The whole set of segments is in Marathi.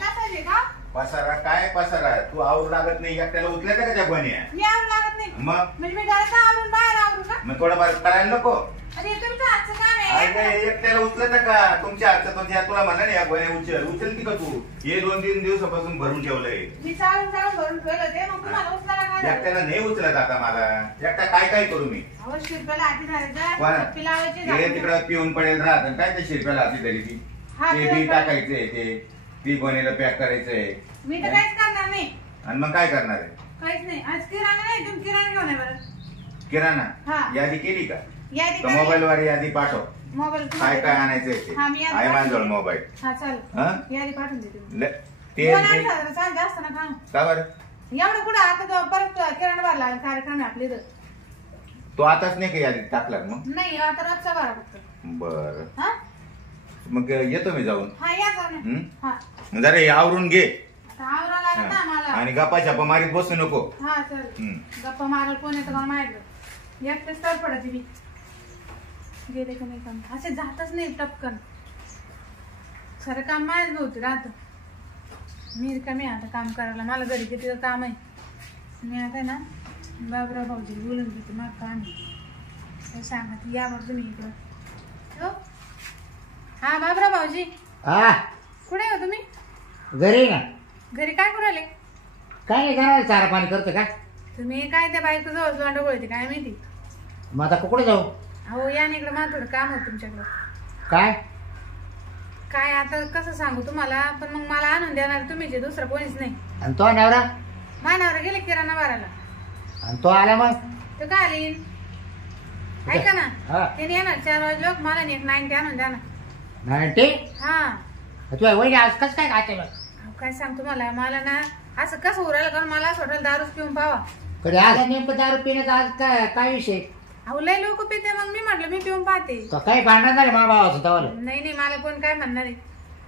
तसाच का? पसारा काय पसारा? तू आवरू लागत नाही एकट्याला उचलायचं का त्या गोण्या? मी आवरू लागत नाही मग म्हणजे मी डायरेक्ट आवरून बाहेर आवरू का? मग थोडंफार करायला नको. अरे तुमचं हातचं काम आहे. अरे एकट्याला उचलायचं का? तुमच्या हातचं तुझ्या तुला म्हणा ना या गोण्या उचलती का तू? हे 2-3 दिवसापासून भरून ठेवलंय. मी चालून भरून ठेवलं ते मग तुम्हाला उचलायला काय? एकट्याला नाही उचलत आता मला. एकटा काय काय करू मी? अहो शिरप्याला हाती धरायचं पिलावायची हे तिकडं पिऊन पडेल राहत काय ते शिरप्याला हाती धरी ती ते बी टाकायचंय ते ती गोण्याला पॅक करायचंय. मी तर काहीच करणार नाही. आणि मग काय करणार आहे? काहीच नाही. आज किराणा नाही तुम्ही किराणा घेऊन आहे बरं. किराणा यादी केली का? यादी मोबाईल वर यादी पाठव. मोबाईल काय काय आणायचंय ते आहे माझ्याजवळ मोबाईल. हा चालेल यादी पाठवून देते. ते जास्त ना काम का बरं एवढं कुठं आता परत किराणा भरला कार्यक्रम आहे आपले तर तो आताच नाही का यादीत टाकला मग? नाही आता रोजचा भरा फक्त. बर हा मग येतो मी जाऊन. हा या जाऊन. हा जरा हे आवरून घे आवरा लागत ना मला. आणि गप्पा छापा मारीत बसू नको. हा चल गप्पा मारल कोण येतं मला माहित एकटेच तर पडते मी. गेले का नाही काम असे जातच नाही टपकन. सारं काम माझ्याच भोवती राहत. मी कमी आता काम करायला मला घरी किती काम आहे. मी आता ना बाबराव भाऊजी बोलून घेते मग काम काय सांगत या बघ तुम्ही इकडं. हो हा बाबराव भाऊजी हा कुठे हो तुम्ही? घरी ना. घरी काय करायले? काय नाही घराला चारा पाणी करतो का? तुम्ही काय त्या बायको जवळ जोंड बोलते काय माहिती. मग आता कुठे जाऊ? अहो या इकडं मला थोडं काम होतं तुमच्याकडं. काय काय आता कसं सांगू तुम्हाला पण मग मला आणून देणार तुम्हीच आहे दुसरं कोणीच नाही. आणि तो नवरा? मानावर गेले किराणा भरायला. आणि तो आला मग? तो काय आली ऐका ना हा त्याने येणार 4 वाजले लोक मला एक 90 आणून द्या ना. 90? हा तुझ्या वहिनी आज कसं काय खाते मग? काय सांगतो मला मला ना असं कसं उरायला कारण मला असं वाटेल दारूच पिऊन पावा. कधी आज नेमकं दारू पिण्याचा आज काय काय विषय? अहो लय लोक पिते मग मी म्हटलं मी पिऊन पाहते. काही भांडण झालं मा भावाचं तवाला? नाही मला कोण काय म्हणणार आहे.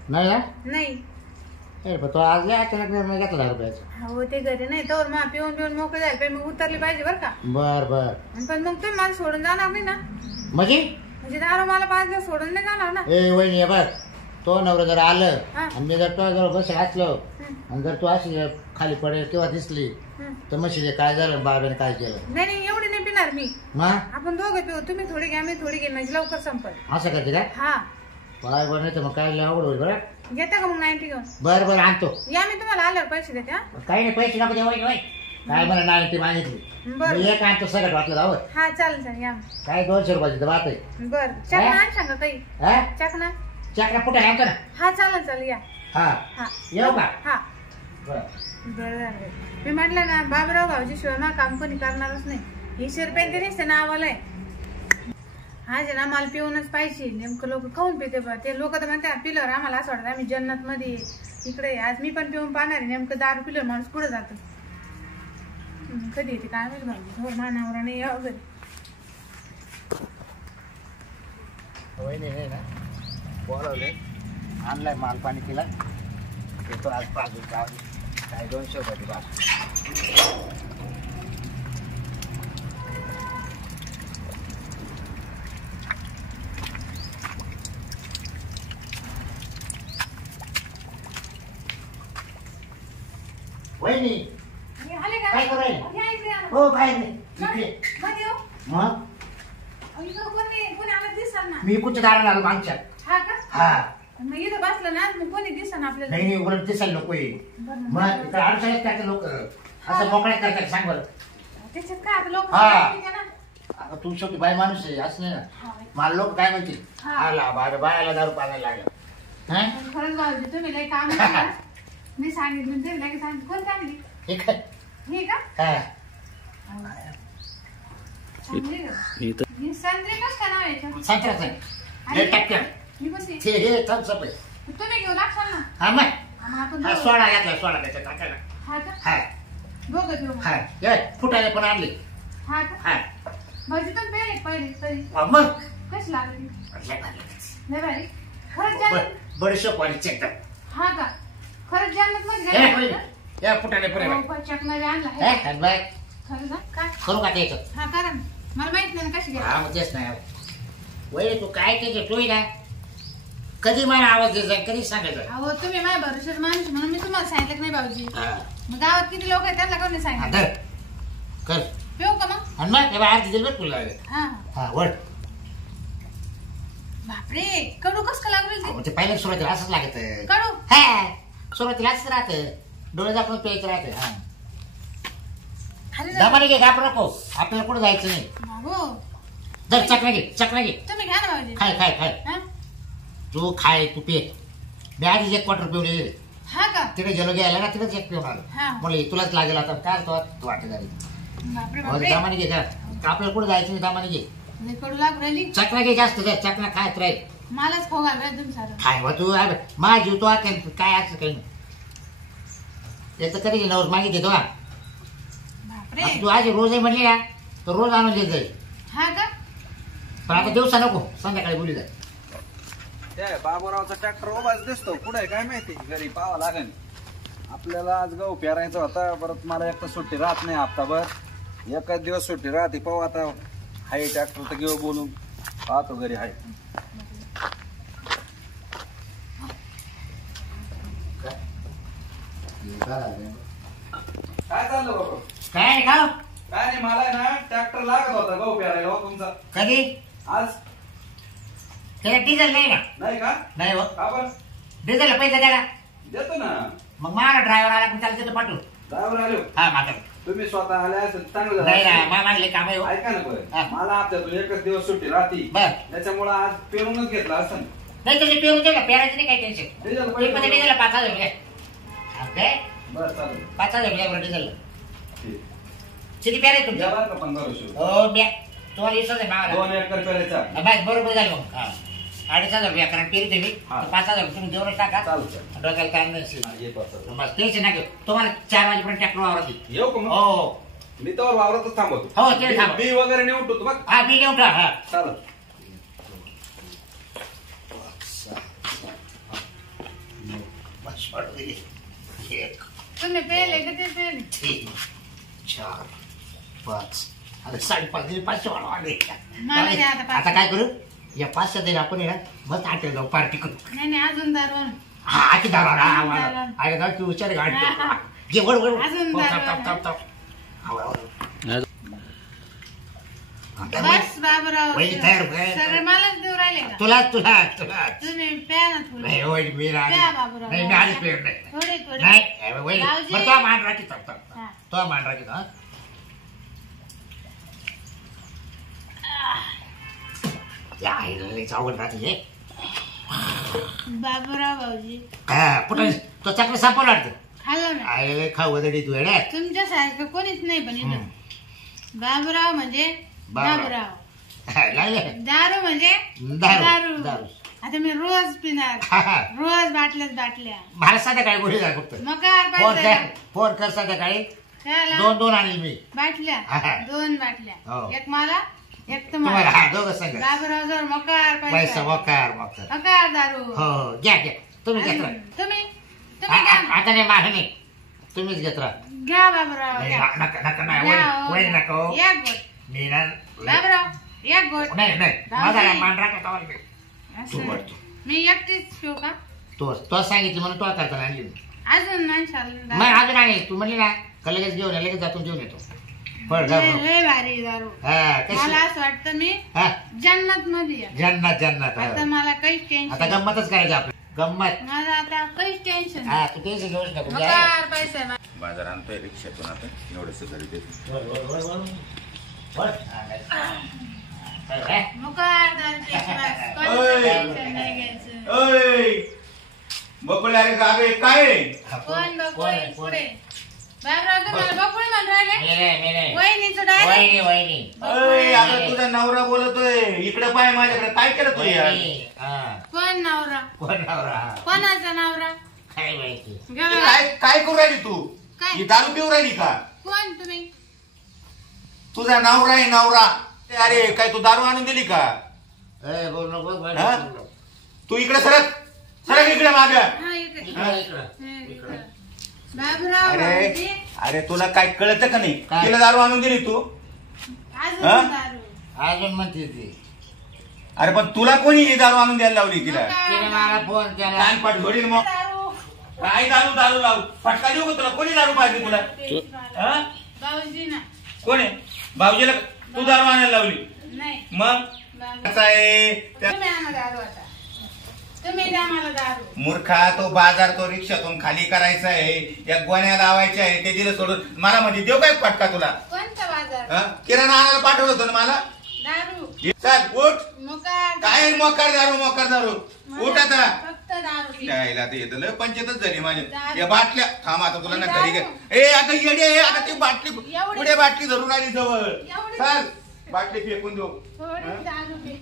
नाही ना? नाही तो आज लय अचानक निर्णय घेतला दारू प्यायचा. हो ते घरी नाही तर मग पिऊन मोकळे झाले मग उतरली पाहिजे बरं का. बर पण मग तुम्ही मला सोडून जाणार नाही ना? म्हणजे दारू मला 5 दिवस सोडून नाही जाणार ना. ए वहिनी बघ तो नवरा जर आलं आणि मी जर तो जवळ बस असलो आणि जर तू अशी खाली पडेल किंवा दिसली तर म्हशीले काय झालं बाबाने काय केलं? नाही एवढी नाही पिणार मी. आपण दोघं पिऊ तुम्ही थोडी घ्या मी थोडी घेईन म्हणजे लवकर संपल. असं करते का? हा काय बनायचं मग काय आवड होईल बरं. घेता का मग 90 घेऊन? बरं आणतो या मी तुम्हाला आल्यावर पैसे देते. काही नाही पैसे नको दे वय काय मला 90 मागितली मी एक आणतो सगळं वाटलं धावत. हा चालेल या काय 200 रुपयाची बात आहे. बर चकना आण सांगा काही. चकना चकना पुढे आणतो ना. हा चालेल या. हा येऊ का? हा बरं मी म्हटलं ना बाबराव भाऊजी शिवाय ना काम कोणी करणारच नाही. ही शिरपेन ते नसते नावाला आहे. आज ना मला पिऊनच पाहिजे. नेमकं लोक खाऊन पिते बा ते लोक तर म्हणते पिल्यावर आम्हाला असं वाटतं आम्ही जन्नत मध्ये इकडे आज मी पण पिऊन पाहणार आहे. नेमकं दारू पिलं माणूस पुढे जातो. कधी येते काय माहिती भाऊ मानावर नाही या वगैरे. नाही ना बोलवले आणलाय माल पाणी केला येतो आज पाजून काय 200 रुपयाची बात. वहिनी काय करू राहिले? हो काय नाही इकडे मग मी कुठच्या दाराला आलो मागच्या. हा इथं बसलं ना मग कोणी दिसत आपल्याला. नाही उलट दिसायला नको मग अडचणीत काय लोक असं मोकळ्यात काय सांग बरं. त्याच्यात काय आता लोक आता तू शेवटी बाय माणूस आहे असं नाही ना. मला लोक काय म्हणतील आला बायाला दारू पाहायला लागला. खरंच भाऊजी तुम्ही लय काम मी सांगितलं ते लगेच सांगितलं कोण चांगली हे काय हे का संत्री कस का नाव यायचं संत्र्याचं हे थम्सअप आहे. तुम्ही घेऊ लागशाल ना. हा मग सोडा घातला सोडा त्याच्या टाकायला. हा का हा दोघं घेऊ. हा फुटायला पण आणले. हा का भाजी पण पहिले मग कशी लागली? नाही भारी खरंच बडीशोप वाली चेक. हा का खरंच जन्नत मध्ये या फुटाने पण चकना आणला खरं काय करू का त्याचं? हा कारण मला माहित नाही कशी हा मग तेच नाही वय तू काय त्याचे टोय ना कधी मला आवाज द्यायचा कधी सांगायचं. अहो तुम्ही माझ्या भरोशावर माणूस म्हणून मी तुम्हाला सांगितलं की नाही भाऊजी. हा. मग गावात किती लोक आहेत त्यांना कोणी हा, सांगितलं. धर. कर पिऊ का मग. आणि मग तेव्हा आरती दिली बघ तुला. हा हा वळ. बापरे कडू कस का लागली ती. मग ते पहिल्या सुरुवातीला असंच लागत. कडू हा सुरुवातीला असंच राहतं. डोळे दाखवून प्यायचं राहतं. हा अरे दमाने घे घाबरू नको. आपल्याला कुठं जायचं नाही. बाबू जर चकना घे चकना घे. तुम्ही घ्या ना भाऊजी. खाय खाय खाय. हा? तू खाय तू पे. मी आधीच एक क्वार्टर पिऊन येईल. हा का. तिकडे गेलो घ्यायला ना तिकडेच एक पिऊन आलो. हा. म्हणलं तुलाच लागेल आता काय तो वाटत झाली. बापरे बापरे दामाने घे का आपल्याला कुठं जायचं नाही. दामाने घे लई कडू लागू राहिली. चकना घे जास्त दे. चकना खायच राहील. मलाच खाऊ घालवाय तुम्ही सारं. खाय मग तू माझा जीव तो काय असं काही नाही. त्याचं कधी नवस मागितले तो. बापरे तू आज रोज आहे म्हणली ना तर रोज आणून देत जाईल. हा का. पण आता दिवसा नको संध्याकाळी बोली जाईल. त्या बाबूरावचा ट्रॅक्टर उभाच दिसतो कुठे काय माहिती घरी पाहावं लागेल. आपल्याला आज गहू पेरायचा होता. परत मला एक तर सुट्टी राहत नाही हप्ताभर. एकच दिवस सुट्टी राहते. पाहू आता हाय ट्रॅक्टर तर घेऊ बोलून पाहतो घरी हाय. काय चाललं बाबा. काय नाही खाऊ काय नाही मला आहे ना ट्रॅक्टर लागत होता गहू पेरायला हो तुमचा. कधी आज त्याला डिझेल नाही ना. नाही का. नाही हो का बरं. डिझेल पैसे द्याला. देतो ना. मग मला ड्रायव्हर आला पण त्याला तिथं पाठवू. ड्रायव्हर आलो. हा माझ्या तुम्ही स्वतः आले असेल चांगलं नाही ना झालं. मा मागले काम आहे हो. ऐका ना हा. बरं मला हप्त्यातून एकच दिवस सुट्टी राहती. बर त्याच्यामुळे आज पेरूनच घेतला असं. नाही त्याचे पेरू दे ना पेरायचं नाही काही टेन्शन. डिझेल डिझेल 5,000 रुपये. ओके बरं चालेल. 5,000 रुपये बरं डिझेल. ठीक. किती पेर आहे तुमच्या. द्या बरं का 1500. हो मी तुम्हाला विश्वास आहे मावाला. 2 एकर पेरायचा. बस बरोबर झालं मग. हा 2,500 रुपये कारण पेरू तुम्ही हा. 5,000 रुपये तुम्ही देऊनच टाका. चालतं. डोक्याला काय नसेल. हा, ये 5,000. बस टेन्शन नका घेऊ. तुम्हाला 4 वाजेपर्यंत ट्रॅक्टर वावरत येऊ का मग. हो मी तर वावरातच थांबवतो. हो, ते थांबा. बी वगैरे नेऊन ठेवतो बघ. हा बी घेऊन ठेवा. हा चालत. बस वाढू दे. 1 तुम्ही पेले किती पेले. 3 4 5 अरे 5.5 दिले. 500 वाढले. मला द्या आता 500. आता काय करू या 500 दिले आपण आहे ना मस्त हॉटेल जाऊ पार्टी करू. नाही नाही अजून दारू. हा आखी दारा अरे गाव तू विचार गाडी घे वळ वळ. अजून हो, दारू. थांब, थांब, थांब. हवा, हवा. बस बाबराव वहिनी तयार व्हाय. सगळे मलाच देऊ राहिले का. तुला तुला तुला तुम्ही प्या ना थोडं. नाही होय मी प्या आधी बाबूराव. नाही मी आधीच पेर नाही. थोडे थोडे. नाही वहिनी भाऊजी. बरं तो मान राखी थांब थांब. हा. तो मान राखी हा या लईच आवड राहते हे. बाबूराव भाऊजी हा कुठं तो चाकलं सापवलं वाटतं. खाल्लं ना. आय खाऊ वदडी तू येड्या. तुमच्यासारखं कोणीच नाही पण इथं. बाबूराव म्हणजे बाबूराव. बाबूराव. लागलं दारू म्हणजे दारू. दारू. आता मी रोज पिणार. हा, हा. रोज बाटल्याच बाटल्या. मला संध्याकाळी बोली जा फक्त. मग काय फोन पाहिजे. कर फोन कर संध्याकाळी. त्याला 2 आणली मी. बाटल्या हा, हा. 2 बाटल्या. हो. एक मला एक तुम्हाला तुम्हाला. हा दोघं सांगा. बाबूराव जर मकार पैसा मकार मकार. मकार दारू. हो हो घ्या घ्या तुम्ही घेत राहा. तुम्ही तुम्ही घ्या ना. आता नाही माझं नाही तुम्हीच घेत राहा. घ्या बाबूराव नाही, घ्या. नका नका नाही घ्या, वय हो, वय घ्या. नका हो. एक गोट. मी ना बाबूराव एक गोट. नाही नाही राहू माझा दे. मान राखा तवाला मी. तू असं. बरतो मी एकटीच पिऊ का. तो सांगितली म्हणून तो करताना आणली मी. अजून माणसाला मग अजून आहे तू म्हणली ना का लगेच घेऊन ये, लगेच जातून घेऊन येतो. फळ लय लय भारी दारू. हा कशी मला असं वाटतं मी हा जन्नत मध्ये आहे. जन्नत जन्नत हा. आता मला काहीच आता टेन्शन. गंमतच करायची आपली गंमत. मला आता काहीच टेन्शन. हा तू टेन्शन घेऊच नको. मकार पैसा आहे. बाजार आणतोय रिक्षातून आता एवढंसं घरी देतो. मकार दारू प्यायची बस. ओय. कोणाचं टेन्शन नाही घ्यायचं. अय बकुळे अरे गावे काय कोण बकुळे पुढे. बाबराव तुम्हाला बकुळे म्हणून राहिले. वहिनीचं डायरेक्ट. वहिनी वहिनी अय आता तुझा नवरा बोलतोय इकडे पाय माझ्याकडे काय केलं तू यार. हा कोण नवरा. कोण नवरा कोणाचा नवरा. काय माहिती. घ्या तू बघा. काय काय करू राहिली तू काय? ही दारू पिऊ राहिली का. कोण तुम्ही. तुझा नवरा आहे नवरा. अरे काय तू दारू आणून दिली का. ए बोल नको बोल हा? नको. तू इकडे सरक सरक इकडे माझ्या. हा इकडे. इकडं, इकडं. हा, इकडं. बाबराव अरे भाऊजी, अरे तुला काय कळतं का नाही काय? तिला दारू आणून दिली तू. अजून हा? दारू. अजून म्हणते ती अरे पण तुला कोणी ही दारू आणून द्यायला लावली तिला? तिने मला फोन केला. कानपाट घोडील मग दारू काय दारू दारू लावू? फटका देऊ का तुला? कोणी दारू पाहिजे तुला? हा? भाऊजी ना कोण आहे? भाऊजीला तू दारू आणायला लावली? नाही मग कसं आहे त्या- तुम्ही आणा दारू आता. तुम्ही द्या मला दारू. मूर्खा, तो बाजार तो रिक्षातून खाली करायचा आहे, या गोण्या लावायच्या आहे, ते दिलं सोडून मला म्हणजे देऊ काय फटका तुला? कोणता बाजार? हा? किराणा आणायला पाठवलं होतं ना मला? दारू चल उठ. मोकार काय मोकार दारू उठ आता. फक्त दारू पी. यायला ते येतं लय पंचायतच झाली माझी. दारू. या बाटल्या थांब आता तुला ना दारू. घरी घे. ए आता येडे आता ती बाटली एवढी- पुढे बाटली धरून आली जवळ. एवढी- चल बाटली फेकून देऊ. थोडी हा? दारू पी.